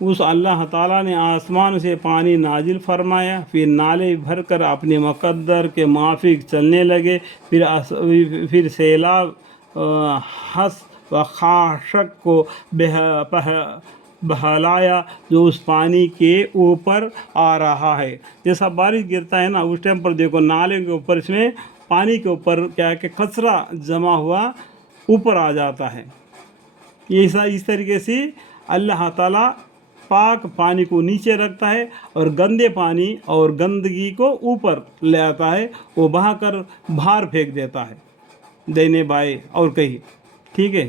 اس اللہ تعالیٰ نے آسمان سے پانی نازل فرمایا، پھر نالے بھر کر اپنے مقدر کے موافق چلنے لگے، پھر سیلاب حس و خاشک کو بہلایا جو اس پانی کے اوپر آ رہا ہے۔ جیسا بارش گرتا ہے نا، اس ٹائم پر دیکھو نالے کے اوپر اس میں پانی کے اوپر کیا ہے کہ کچرا جمع ہوا اوپر آ جاتا ہے۔ اس طریقے سے اللہ تعالیٰ پاک پانی کو نیچے رکھتا ہے اور گندے پانی اور گندگی کو اوپر لے آتا ہے، وہ بہا کر باہر پھینک دیتا ہے، دائیں بائیں اور کہیں۔ ٹھیک ہے،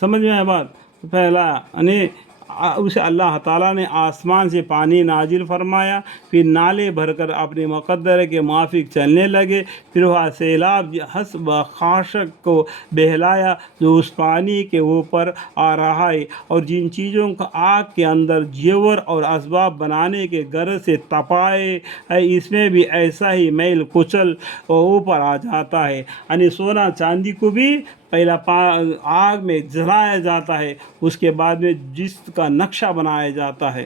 سمجھ میں آیا بات؟ پہلا اسے اللہ تعالیٰ نے آسمان سے پانی نازل فرمایا، پھر نالے بھر کر اپنے مقدر کے موافق چلنے لگے، پھر وہ سیلاب حسب خاشک کو بہلایا جو اس پانی کے اوپر آ رہا ہے، اور جن چیزوں کو آگ کے اندر زیور اور اسباب بنانے کے غرض سے تپائے اس میں بھی ایسا ہی میل کچل اوپر آ جاتا ہے۔ یعنی سونا چاندی کو بھی پہلا آگ میں جلایا جاتا ہے، اس کے بعد میں جس کا نقشہ بنایا جاتا ہے۔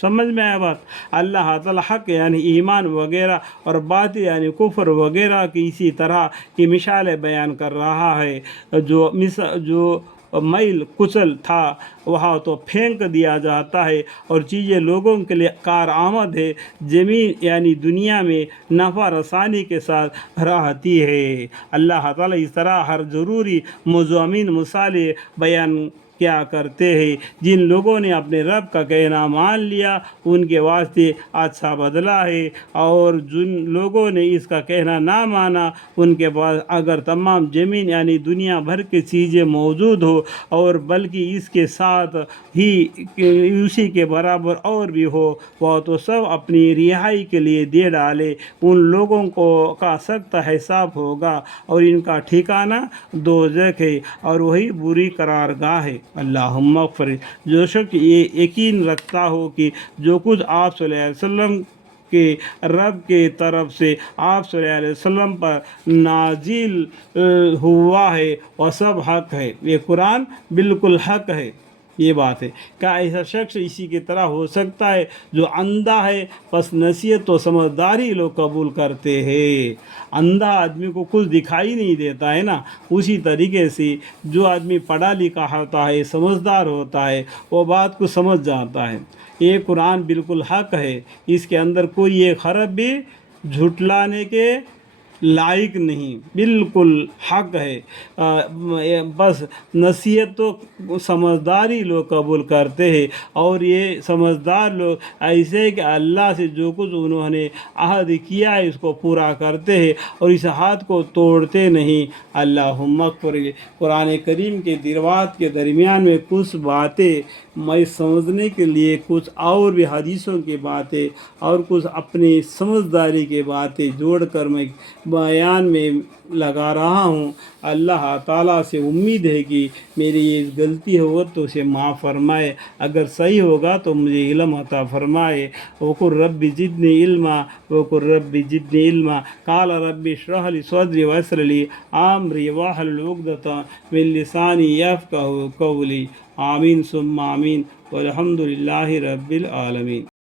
سمجھ میں آیا بات؟ اللہ تعالیٰ حق یعنی ایمان وغیرہ اور باطل یعنی کفر وغیرہ کی اسی طرح کی مثالیں بیان کر رہا ہے۔ جو میل کچل تھا وہاں تو پھینک دیا جاتا ہے، اور چیزیں لوگوں کے لیے کارآمد ہے، زمین یعنی دنیا میں نفع رسانی کے ساتھ رہتی ہے۔ اللہ تعالیٰ اس طرح ہر ضروری مضامین مثالیں بیان کیا کرتے ہیں۔ جن لوگوں نے اپنے رب کا کہنا مان لیا ان کے واسطے اچھا بدلہ ہے، اور جن لوگوں نے اس کا کہنا نہ مانا ان کے پاس اگر تمام زمین یعنی دنیا بھر کی چیزیں موجود ہو اور بلکہ اس کے ساتھ ہی اسی کے برابر اور بھی ہو، وہ تو سب اپنی رہائی کے لیے دے ڈالے۔ ان لوگوں کا سخت حساب ہوگا اور ان کا ٹھکانہ دوزخ ہے اور وہی بری قرارگاہ ہے۔ اللہم اغفر۔ جو شخص یہ یقین رکھتا ہو کہ جو کچھ آپ صلی اللہ علیہ وسلم کے رب کے طرف سے آپ صلی اللہ علیہ وسلم پر نازل ہوا ہے وہ سب حق ہے، یہ قرآن بالکل حق ہے۔ یہ بات ہے۔ کیا ایسا شخص اسی کی طرح ہو سکتا ہے جو اندھا ہے؟ پس نصیحت و سمجھداری لوگ قبول کرتے ہیں۔ اندھا آدمی کو کچھ دکھائی نہیں دیتا ہے نا، اسی طریقے سے جو آدمی پڑھا لکھا ہوتا ہے، سمجھدار ہوتا ہے، وہ بات کو سمجھ جاتا ہے۔ یہ قرآن بالکل حق ہے، اس کے اندر کوئی ایک حرف بھی جھٹلانے کے لائق نہیں، بالکل حق ہے۔ بس نصیحت تو سمجھداری لوگ قبول کرتے ہیں، اور یہ سمجھدار لوگ ایسے کہ اللہ سے جو کچھ انہوں نے عہد کیا ہے اس کو پورا کرتے ہیں اور اس عہد کو توڑتے نہیں۔ اللہم اغفر۔ قرآن کریم کے تلاوت کے درمیان میں کچھ باتیں میں سمجھنے کے لیے کچھ اور بھی حدیثوں کی باتیں اور کچھ اپنی سمجھداری کی باتیں جوڑ کر میں بیان میں لگا رہا ہوں۔ اللہ تعالیٰ سے امید ہے کہ میری یہ غلطی ہو تو اسے معاف فرمائے، اگر صحیح ہوگا تو مجھے علم عطا فرمائے۔ وقل رب زدنی علما وقل رب زدنی علما قال رب اشرح لي صدري ويسر لي امری واحلل عقدۃ من لسانی یفقهوا قولی۔ آمین ثم آمین والحمد للہ رب العالمین۔